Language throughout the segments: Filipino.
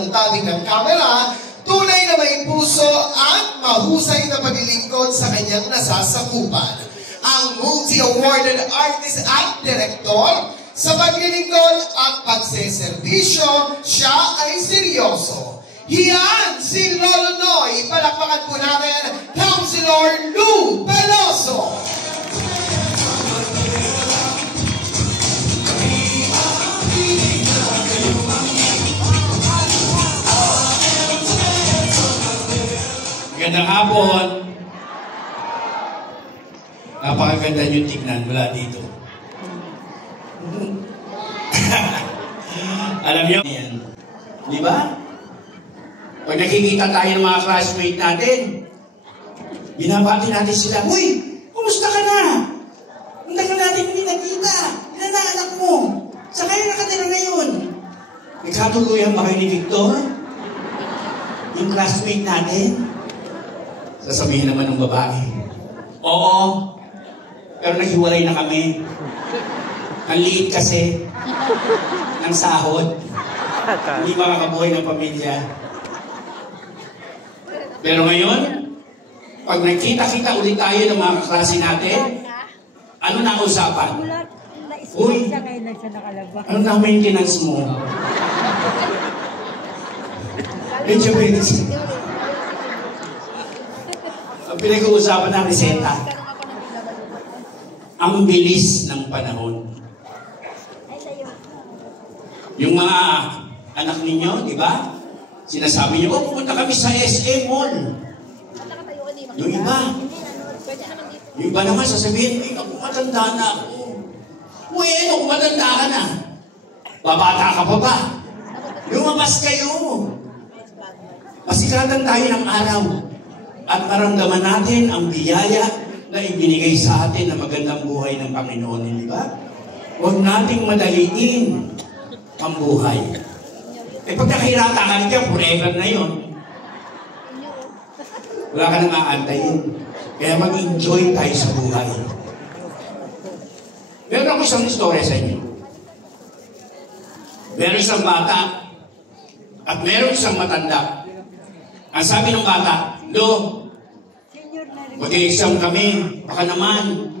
ng tabi ng kamera, tunay na may puso at mahusay na paglilingkod sa kanyang nasasakupan. Ang multi-awarded artist at direktor, sa paglilingkod at pagseserbisyo, siya ay seryoso. Hiyan si Lolo Noy. Palakpakan po natin, Councilor Lou Peloso. Magandang hapon. Napakaganda yung tignan mula dito. Alam niyo, di ba? Pag nakikita tayo ng mga classmate natin, binabati natin sila, "Uy, kumusta ka na? Ang tagal natin hindi nakita. Ilan na anak mo? Saan kayo nakatira ngayon?" Nagkatuluyan ba kayo ni Victor? Yung classmate natin? Sasabihin naman ng babae, "Oo, pero naghiwalay na kami. Ang liit kasi ng sahod. Hindi makakabuhay ng pamilya." Pero ngayon, pag nagkita-kita ulit tayo ng mga kaklase natin, ano na usapan? "Uy, ano na maintenance mo?" Medyo bilis. Ang pinag-uusapan ng reseta, ang bilis ng panahon. Yung mga anak ninyo, di ba? Sinasabi niyo, "Oh, pumunta kami sa SM Mall." Yung iba naman sasabihin, "Eh, ako matanda na ako." "Uy, ano, kung matanda ka na? Babata ka pa ba? Lumabas kayo. Masikatan tayo ng araw at maramdaman natin ang biyaya na ibinigay sa atin na magandang buhay ng Panginoon." Di ba? Huwag nating madaliin ang buhay. Eh pag nakahirata ka, forever na yun. Wala ka nang aantayin. Kaya mag-enjoy tayo sa buhay. Meron ako isang istorya sa inyo. Meron isang bata at meron isang matanda. Ang sabi ng bata, "Lo, mag-exam kami. Baka naman,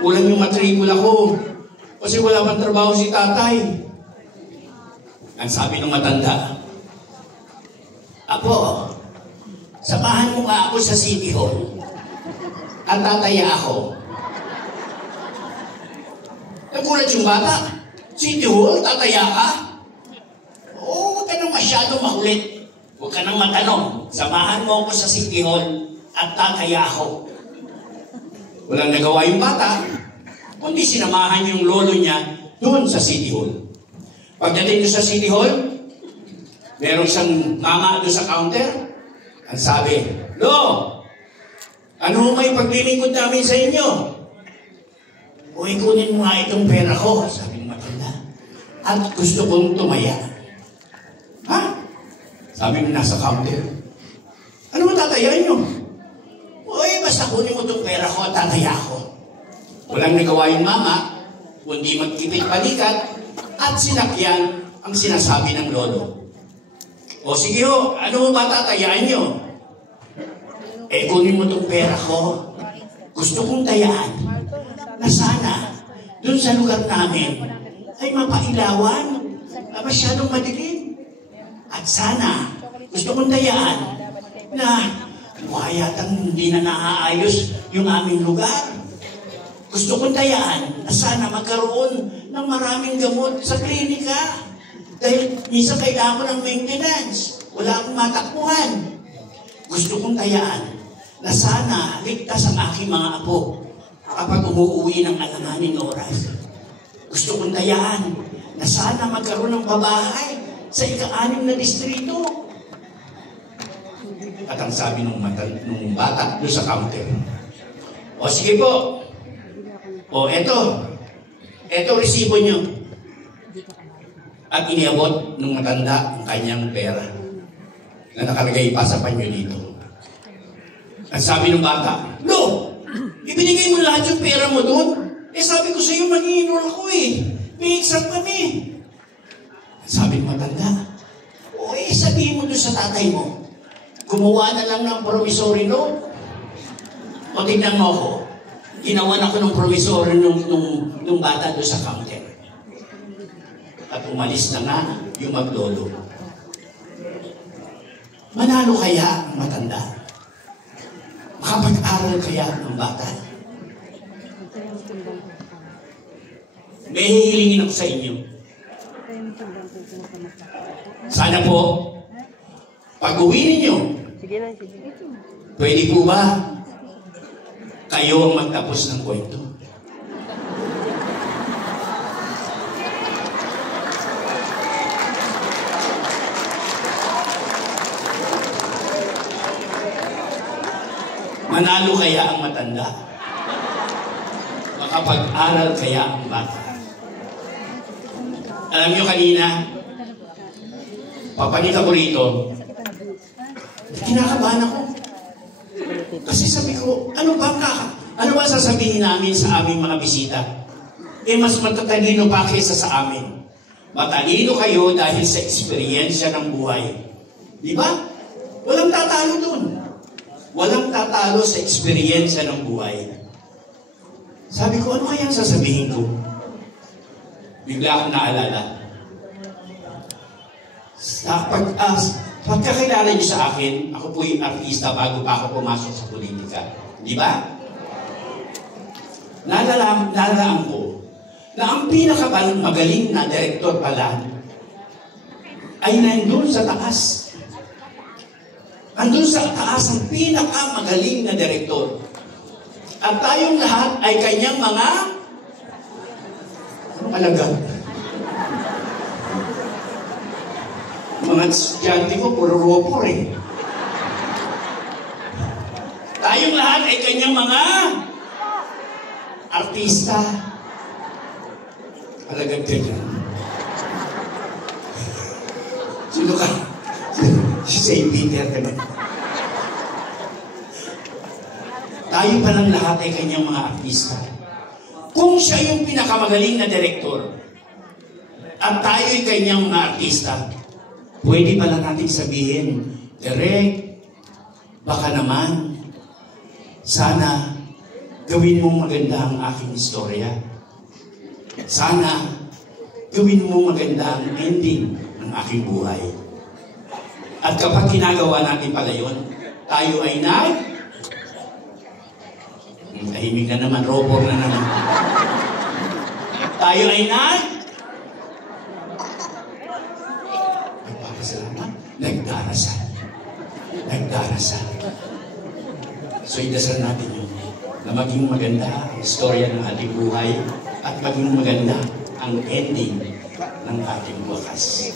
kulang yung matrikula ko. Kasi wala pang trabaho si tatay." Ang sabi ng matanda, "Apo, samahan mo nga ako sa City Hall at tataya ako." Nagulat yung bata, "City Hall? Tataya ka?" "Oo, huwag ka nang masyadong makulit. Huwag ka nang matanong. Samahan mo ako sa City Hall at tataya ako." Walang nagawa yung bata, kundi sinamahan yung lolo niya doon sa City Hall. Pagdating doon sa City Hall, merong isang mama doon sa counter. Ang sabi, "Lo, ano may paglilingkod namin sa inyo?" "Uy, kunin mo nga itong pera ko," sabi ng matanda. "At gusto kong tumaya." "Ha?" Sabi ng nasa counter. "Ano mo tatayain nyo?" "Uy, basta kunin mo itong pera ko at tataya ko." Walang nagawa yung mama, kundi magkipit-balikat at sinakyan ang sinasabi ng lolo. "O sige ho, ano mo ba tatayaan nyo?" "Eh, kunin mo itong pera ko. Gusto kong tayaan na sana dun sa lugar namin ay mapailawan na masyadong madilim. At sana gusto kong tayaan na mukha yatang hindi na naaayos yung aming lugar. Gusto kong tayaan na sana magkaroon ng maraming gamot sa klinika. Dahil minsan kailangan ko ng maintenance. Wala akong matakbuhan. Gusto kong tayaan na sana ligtas ang aking mga apo kapag umuwi ng alanganing oras. Gusto kong tayaan na sana magkaroon ng pabahay sa ika-6 na distrito." At ang sabi nung bata doon sa counter, "O sige po. O eto resibo nyo." At iniabot ng matanda ang kanyang pera na nakalagay pa sa panyo dito. At sabi ng bata, "Lo, ibinigay mo lahat yung pera mo doon? Eh sabi ko sa iyo, mag-i-enroll ako eh. May exam kami." At sabi ng matanda, "Uy, sa tatay mo? Gumawa na lang ng promissory note? O tignan mo ako, ginawan ako ng promissory nung bata doon sa counter. At umalis na nga yung maglolo. Manalo kaya ang matanda? Makapag-aral kaya ang bata? May hihilingin ako sa inyo. Sana po, pag-uwi ninyo, pwede po ba kayo ang magtapos ng kwento? Manalo kaya ang matanda? Makapag-aral kaya ang bata? Alam nyo kanina, papanik ako rito, kinakabahan ako. Kasi sabi ko, ano ba sasabihin namin sa aming mga bisita? Mas matatalino pa kaysa sa amin. Matalino kayo dahil sa eksperyensya ng buhay. Di ba? Walang tatalo dun. Walang tatalo sa eksperyensya ng buhay. Sabi ko, ano kaya sasabihin ko? Bigla akong naalala. Pagkakilala niyo sa akin, ako po yung artista bago pa ako pumasok sa politika. Di ba? Nalalaan ko na ang pinakamagaling na direktor pala ay nandun sa taas. Andun sa taas ang pinakamagaling na direktor. At tayong lahat ay kanyang mga alagad. Mga estudyante ko, puro ropor eh. Tayong lahat ay kanyang mga artista. Alagad ka dyan. Sino ka? Si St. Peter ka na. Tayo pa lang lahat ay kanyang mga artista. Kung siya yung pinakamagaling na direktor at tayo ay kanyang mga artista, pwede pala natin sabihin, Direk, baka naman, sana gawin mong maganda ang aking istorya. Sana gawin mong maganda ang ending ng aking buhay. At kapag ginagawa natin pala yun, tayo ay tahimik na naman, robor na naman. Tayo ay nagpapasalamat, nagdarasal. So idasal natin yun, na maging maganda ang istorya ng ating buhay at maging maganda ang ending ng ating wakas.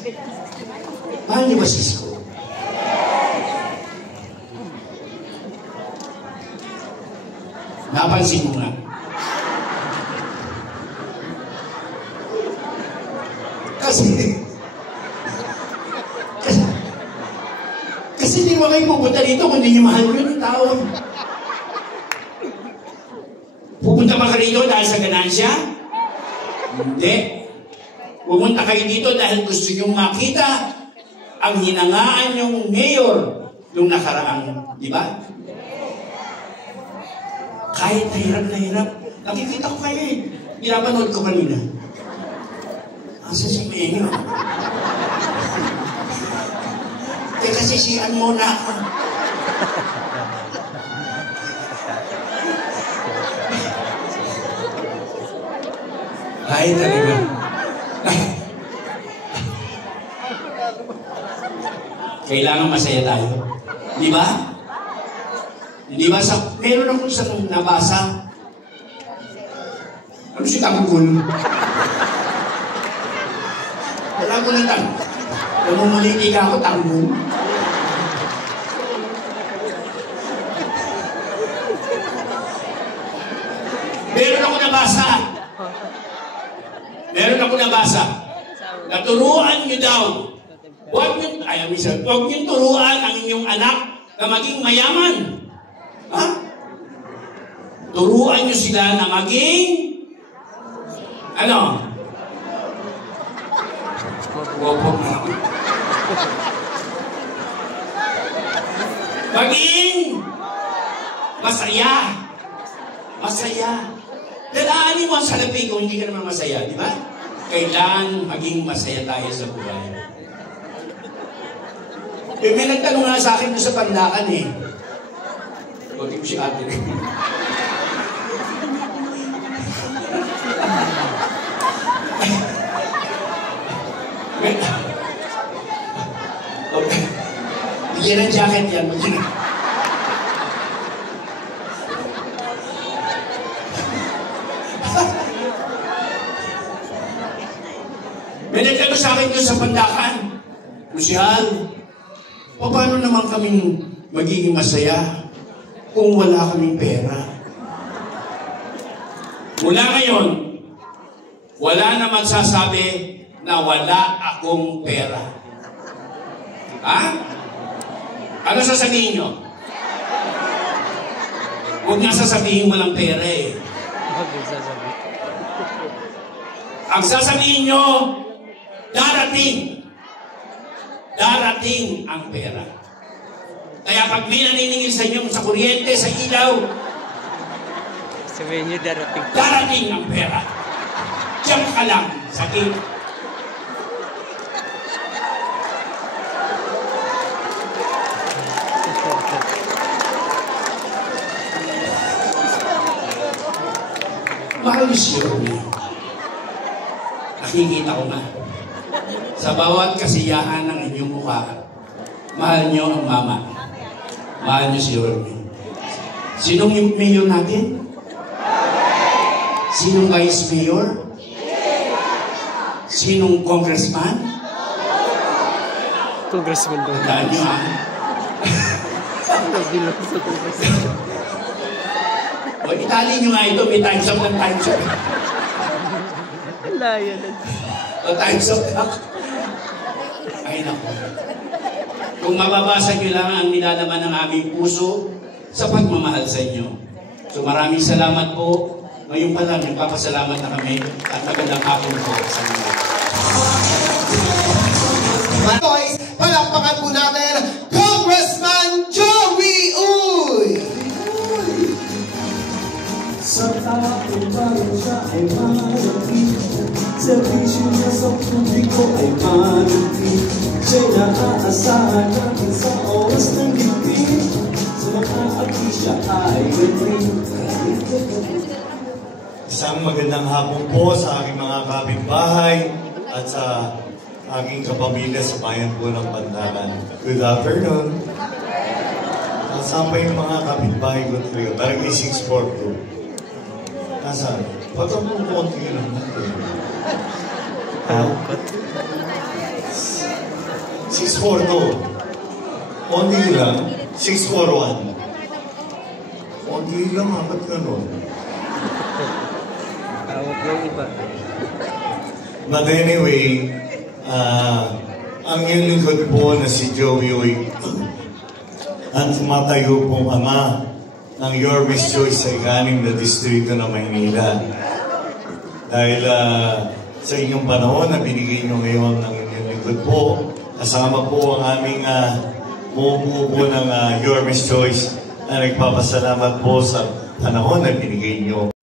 Mahal niyo ba si Isko? Napansin mo nga. Kasi di ba kayo pupunta dito kung di nyo mahal yun yung tao? Pupunta ba kayo dahil sa ganansya? Hindi. Pupunta kayo dito dahil gusto nyo makita ang hinangaan yung mayor nung nakaraang, di ba? Kahit na hirap. Nakikita ko kayo eh. Pinapanood ko kanina. Asa si Mayor? Teka, sisian mo na ako. Ay, talaga. Kailangan masaya tayo. Di ba? Di ba? Meron akong isang nabasa. Ano si Tanggol? Wala ko na tanggol. Namumuliti ka ako, Tanggol. Meron ako nabasa. Naturuan niyo daw. Huwag niyo turuan ang inyong anak na maging mayaman. Ha? Turuan niyo sila na maging Maging masaya. Masaya. Dalaanin mo ang salapi kung hindi ka naman masaya, di ba? Kailangan maging masaya tayo sa buhay. May nagtanong nga sa akin doon sa Pandakan eh. Buti ko si ate. Okay. Bigyan ng jacket yan. May nagtanong sa akin doon sa Pandakan. Lucian, paano naman kaming magiging masaya kung wala kaming pera? Mula ngayon, wala naman sasabi na wala akong pera. Ha? Ano sasabihin nyo? Huwag nga sasabihin walang pera eh. Ang sasabihin nyo, darating. Darating ang pera. Kaya pag may naniningil sa inyo sa kuryente, sa ilaw, sabihin nyo darating. Darating ang pera. Diyan ka lang, sakit. Mahal si Yorme. Nakikita ko na. Sa bawat kasiyahan ng inyong mukha, mahal niyo ang mama. Mahal niyo si Yorme. Sinong yung mayor natin? Sinong vice mayor? Sinong congressman? Congressman daw. Tandaan niyo ha. Bilang sa congressman. O itali niyo nga ito, may times up ng times up. Wala yan. O times up na. Ay naku. Kung mababasa niyo lang ang nilalaman ng aming puso sa pagmamahal sa inyo. So maraming salamat po. Ngayon pa lang, nagpapasalamat na kami at magandang hapon po sa inyo. Mga boys, palakpakan po natin Congressman Joey Uy! Sa taong bayan siya ay malaki, servisyo niya sa publiko ay malaki. Siya'y naaasahan natin sa oras ng gipin, sa mga aki siya ay galing. Isang magandang hapon po sa aking mga kapitbahay at sa aking kapamilya sa bayan po ng Pandakan. Good afternoon. Saan pa yung mga kapitbahay ko talaga? Barangay 642. Nasaan? Patang mo konti lang natin. Ha? 642. Konti lang. 641. Konti lang, ba't ganun? Tawag ng iba. But anyway, ang iyong lingkod po na si Joey Uy, ang tumatayo pong ama ng Your Miss Joyce sa ikanim na distrito ng Maynila. Dahil sa inyong panahon na binigay nyo ngayon ng inyong lingkod po, kasama po ang aming bumubuo po ng Your Miss Joyce na nagpapasalamat po sa panahon na binigay nyo.